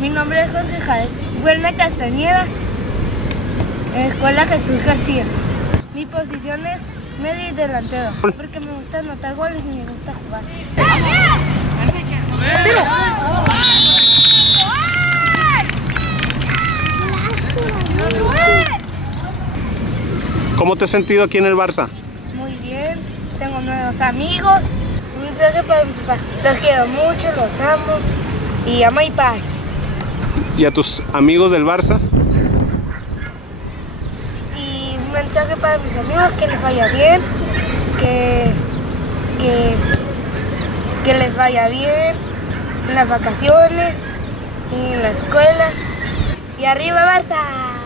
Mi nombre es Jorge Jael Buena Castañeda, Escuela Jesús García. Mi posición es medio y delantero, porque me gusta anotar goles y me gusta jugar. ¡Tiro! ¿Cómo te has sentido aquí en el Barça? Muy bien, tengo nuevos amigos. Un mensaje para mi papá. Los quiero mucho, los amo y amo y paz. ¿Y a tus amigos del Barça? Y un mensaje para mis amigos, que les vaya bien, que les vaya bien en las vacaciones y en la escuela. Y arriba Barça.